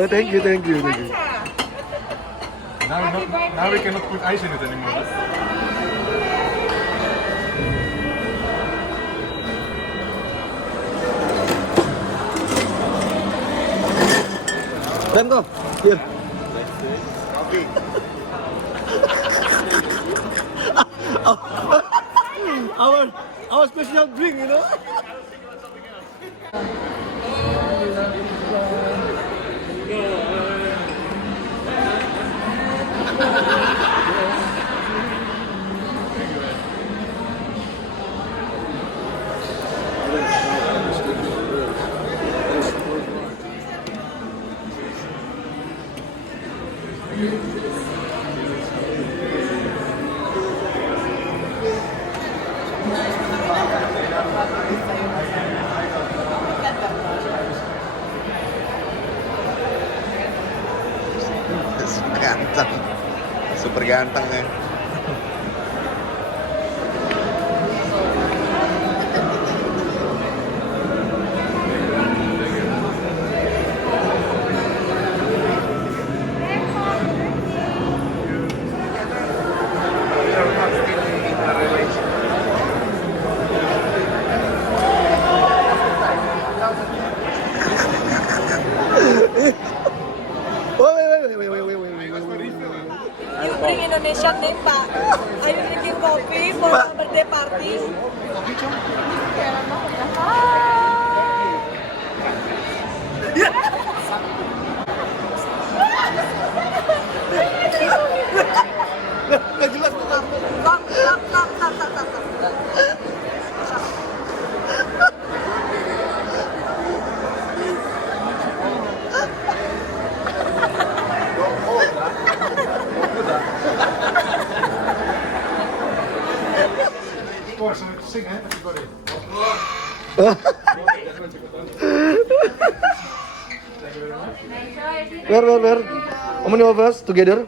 Oh, thank you, thank you, thank you. Now we cannot put ice in it anymore. Remco, here. our special drink, you know. Ganteng. Super ganteng ya. You bring Indonesian name, Pak. Are you drinking coffee for a birthday party? Nggak jelas. Of course, sing, eh, everybody. Where? How many of us together?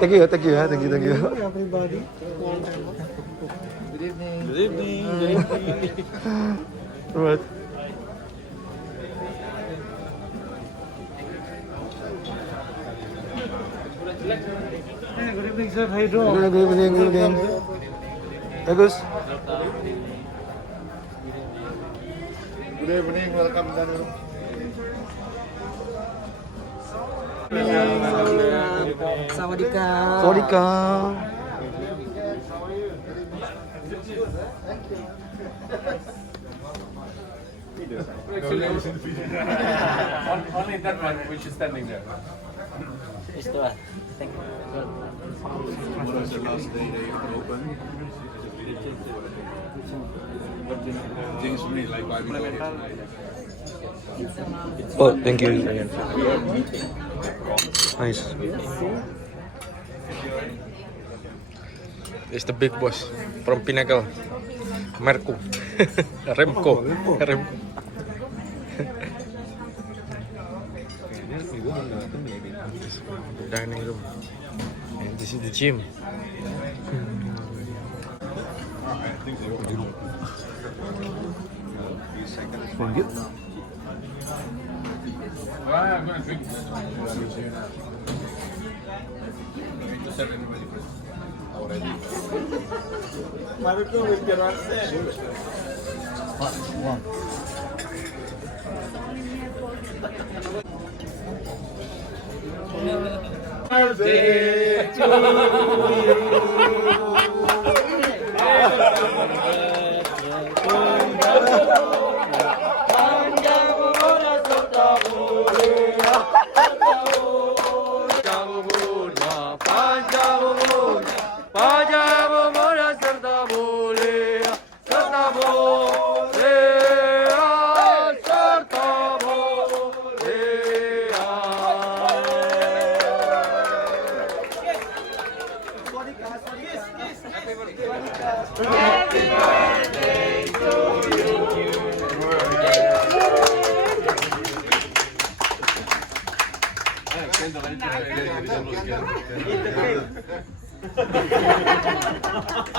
Thank you, thank you. Everybody. Good evening. Right. Good evening, sir. How you doing? Good evening. Bagus. Good evening, welcome Daniel. Sawadika. Sawadika. Only that one which is standing there. Tomorrow is the last day they open. James May, like why we go here. Oh, thank you. Nice. It's the big boss from Pinnacle. Marco. Remco. Dining room. And this is the gym. Lanjut. I'm going to drink this. To serve everybody first. Already. Birthday to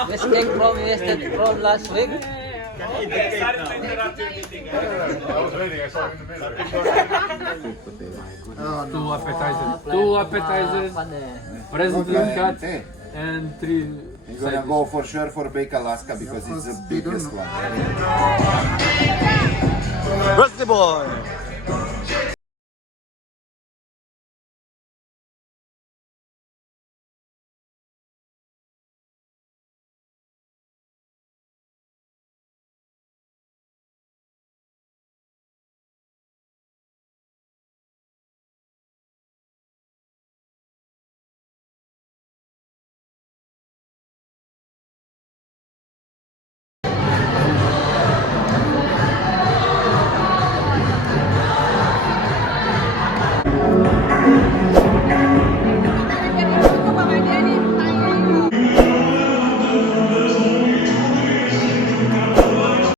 This came from yesterday, from last week. Two appetizers, president cut, and 3 I'm gonna go for sure for Bake Alaska because it's the biggest one. Birthday boy!